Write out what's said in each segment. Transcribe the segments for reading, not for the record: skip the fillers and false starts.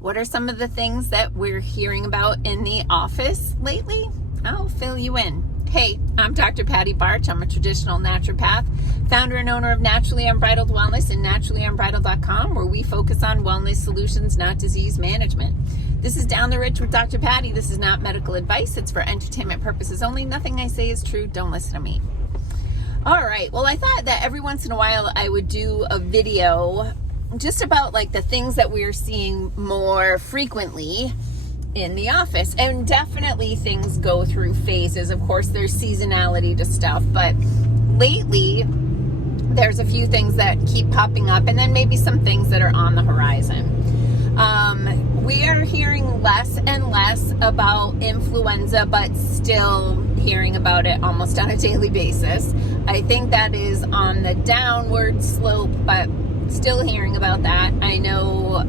What are some of the things that we're hearing about in the office lately? I'll fill you in. Hey, I'm Dr. Patty Barch. I'm a traditional naturopath, founder and owner of Naturally Unbridled Wellness and naturallyunbridled.com, where we focus on wellness solutions, not disease management. This is Down the Ridge with Dr. Patty. This is not medical advice. It's for entertainment purposes only. Nothing I say is true. Don't listen to me. All right. Well, I thought that every once in a while I would do a video just about like the things that we're seeing more frequently in the office. And definitely things go through phases. Of course, there's seasonality to stuff, but lately there's a few things that keep popping up, and then maybe some things that are on the horizon. We are hearing less and less about influenza, but still hearing about it almost on a daily basis. I think that is on the downward slope, but still hearing about that. I know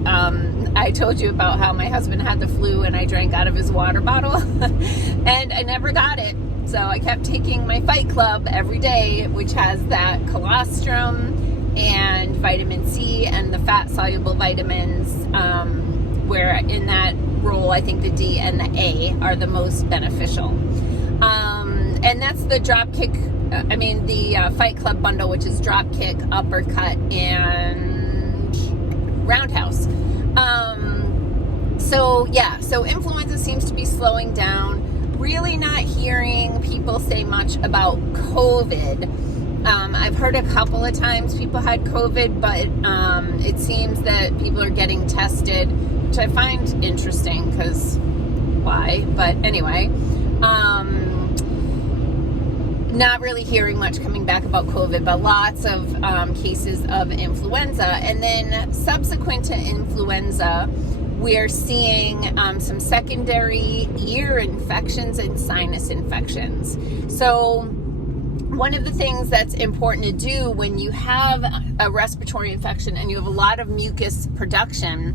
I told you about how my husband had the flu and I drank out of his water bottle and I never got it. So I kept taking my Fight Club every day, which has that colostrum and vitamin C and the fat soluble vitamins, where in that role I think the D and the A are the most beneficial. And that's the the Fight Club bundle, which is drop kick, uppercut, and roundhouse. So influenza seems to be slowing down. Really not hearing people say much about COVID. I've heard a couple of times people had COVID, but it seems that people are getting tested, which I find interesting because why? But anyway, not really hearing much coming back about COVID, but lots of cases of influenza. And then subsequent to influenza, we're seeing some secondary ear infections and sinus infections. So one of the things that's important to do when you have a respiratory infection and you have a lot of mucus production,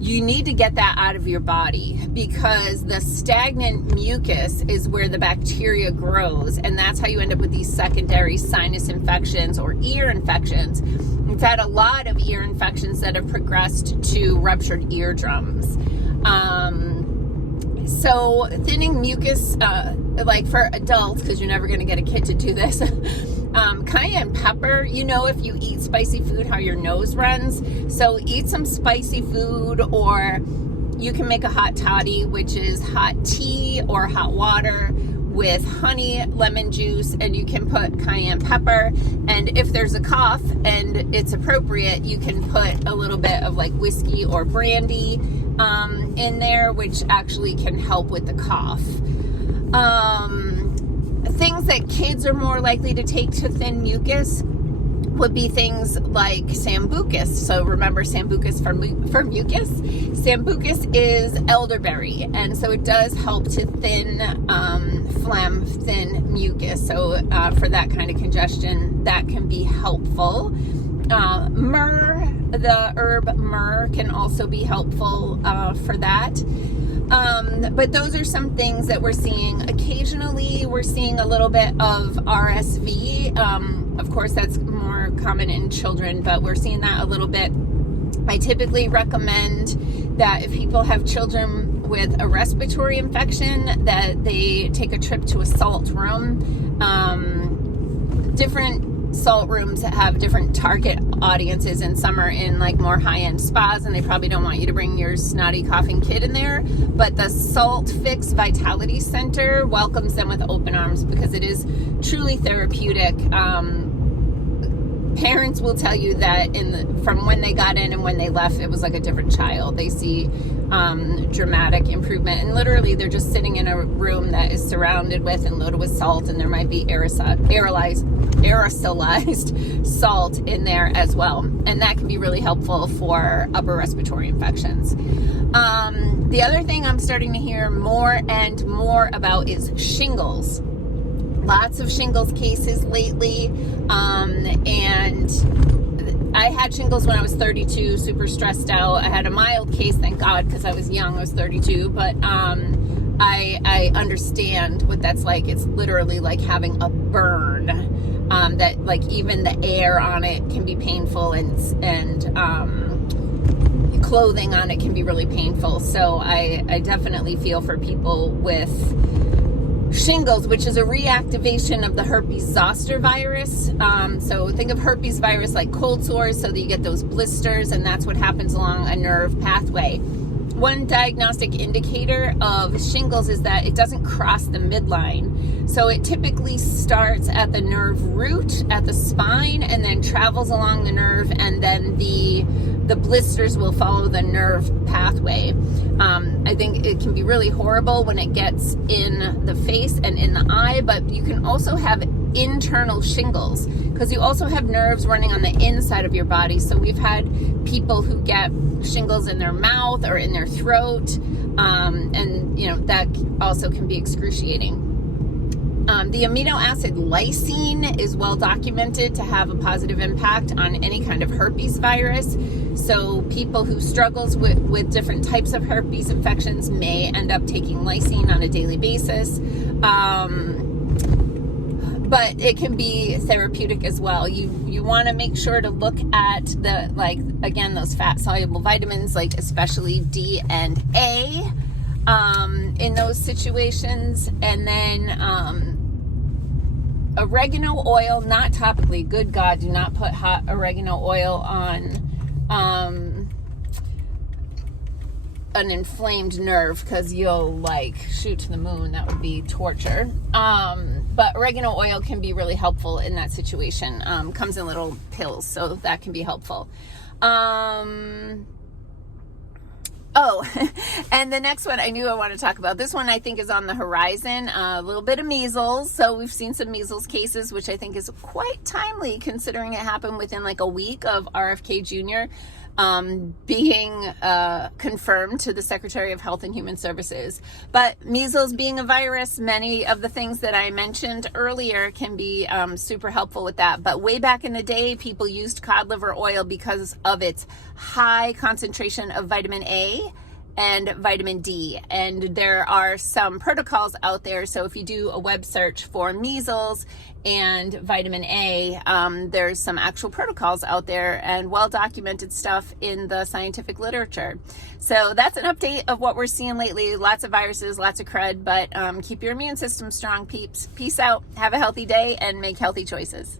you need to get that out of your body, because the stagnant mucus is where the bacteria grows, and that's how you end up with these secondary sinus infections or ear infections. We've had a lot of ear infections that have progressed to ruptured eardrums. So thinning mucus, like for adults, because you're never going to get a kid to do this, cayenne pepper, if you eat spicy food, how your nose runs. So eat some spicy food, or you can make a hot toddy, which is hot tea or hot water with honey, lemon juice, and you can put cayenne pepper. And if there's a cough and it's appropriate, you can put a little bit of like whiskey or brandy in there, which actually can help with the cough. Things that kids are more likely to take to thin mucus would be things like sambucus. So remember sambucus for mucus. Sambucus is elderberry, and so it does help to thin phlegm, thin mucus. So for that kind of congestion, that can be helpful. Myrrh, the herb myrrh, can also be helpful for that. But those are some things that we're seeing. Occasionally, we're seeing a little bit of RSV. Of course, that's more common in children, but we're seeing that a little bit. I typically recommend that if people have children with a respiratory infection, that they take a trip to a salt room. Different salt rooms have different target audiences, and some are in like more high-end spas, and they probably don't want you to bring your snotty coughing kid in there. But the Salt Fix Vitality Center welcomes them with open arms, because it is truly therapeutic. Parents will tell you that from when they got in and when they left, it was like a different child. They see dramatic improvement, and literally they're just sitting in a room that is surrounded with and loaded with salt, and there might be aerosolized salt in there as well, and that can be really helpful for upper respiratory infections. The other thing I'm starting to hear more and more about is shingles. Lots of shingles cases lately, and I had shingles when I was 32, super stressed out. I had a mild case, thank God, because I was young. I was 32, but I understand what that's like. It's literally like having a burn, that like even the air on it can be painful and clothing on, it can be really painful. So I definitely feel for people with shingles, which is a reactivation of the herpes zoster virus. So think of herpes virus like cold sores, so that you get those blisters, and that's what happens along a nerve pathway. One diagnostic indicator of shingles is that it doesn't cross the midline. So it typically starts at the nerve root, at the spine, and then travels along the nerve, and then the blisters will follow the nerve pathway. I think it can be really horrible when it gets in the face and in the eye, but you can also have internal shingles because you also have nerves running on the inside of your body. So we've had people who get shingles in their mouth or in their throat, and that also can be excruciating. The amino acid lysine is well documented to have a positive impact on any kind of herpes virus. So people who struggles with different types of herpes infections may end up taking lysine on a daily basis. But it can be therapeutic as well. You want to make sure to look at those fat soluble vitamins, like especially D and A, in those situations. And then oregano oil, not topically. Good God, do not put hot oregano oil on an inflamed nerve, because you'll shoot to the moon. That would be torture. But oregano oil can be really helpful in that situation. Comes in little pills, so that can be helpful. And the next one I knew I want to talk about. This one I think is on the horizon. A little bit of measles. So we've seen some measles cases, which I think is quite timely considering it happened within a week of RFK Jr. Being confirmed to the Secretary of Health and Human Services. But measles being a virus, many of the things that I mentioned earlier can be super helpful with that. But way back in the day, people used cod liver oil because of its high concentration of vitamin A and vitamin D. And there are some protocols out there. So if you do a web search for measles and vitamin A, there's some actual protocols out there and well-documented stuff in the scientific literature. So that's an update of what we're seeing lately. Lots of viruses, lots of crud, but keep your immune system strong, peeps. Peace out. Have a healthy day and make healthy choices.